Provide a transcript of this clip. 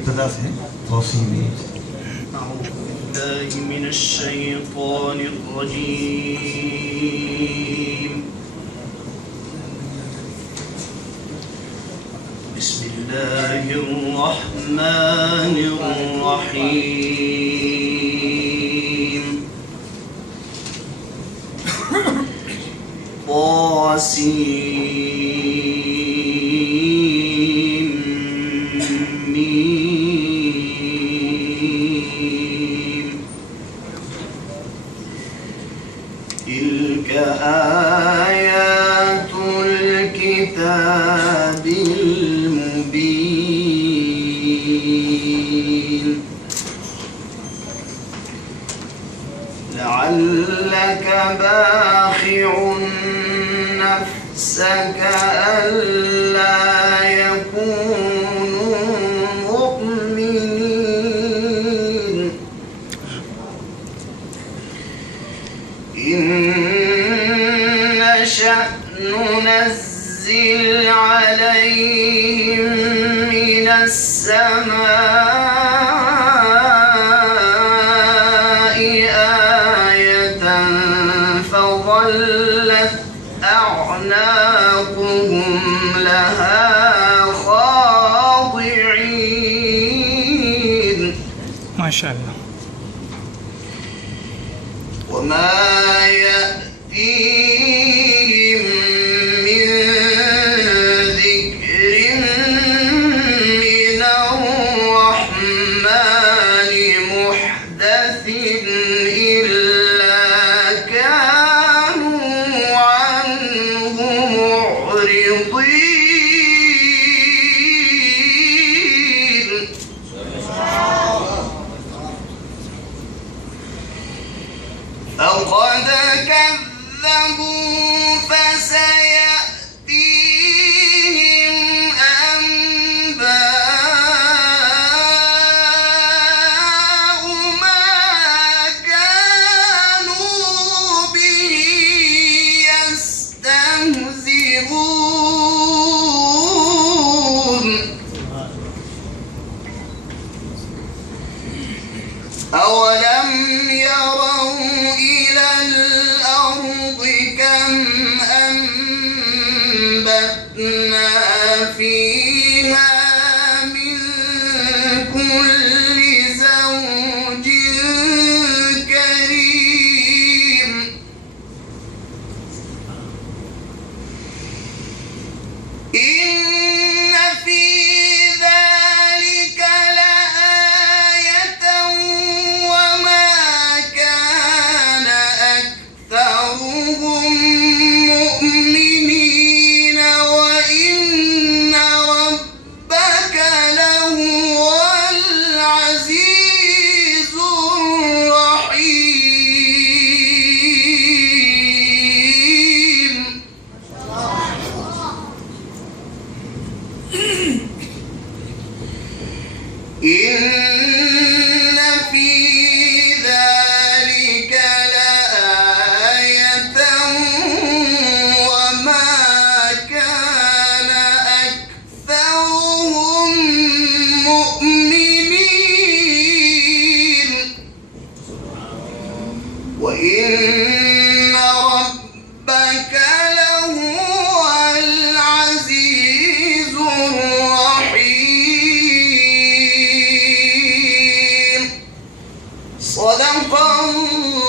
इब्तदा से तौसीम में أعوذ بالله من الشيطان الرجيم بسم الله الرحمن الرحيم تلك آيات الكتاب المبين لعلك باخع نفسك ألا يكونوا مؤمنين إن نشأ ننزل عليهم من السماء آية فظلت أعناقهم لها خاضعين ما شاء الله. وما يأتيهم من ذكر من الرحمن محدث إلا كانوا عنه معرضين فقد كذبوا فسيأتيهم أنباء ما كانوا به يستهزئون أولم يروا إلى الأرض كم أنبتنا فيها من كل زوج كريم إن في ذلك لآية وما كان أكثرهم مؤمنين وإن ربك لهو العزيز الرحيم إن في ذلك لآية وما كان أكثرهم مؤمنين وإن ربك لهو العزيز الرحيم صدق الله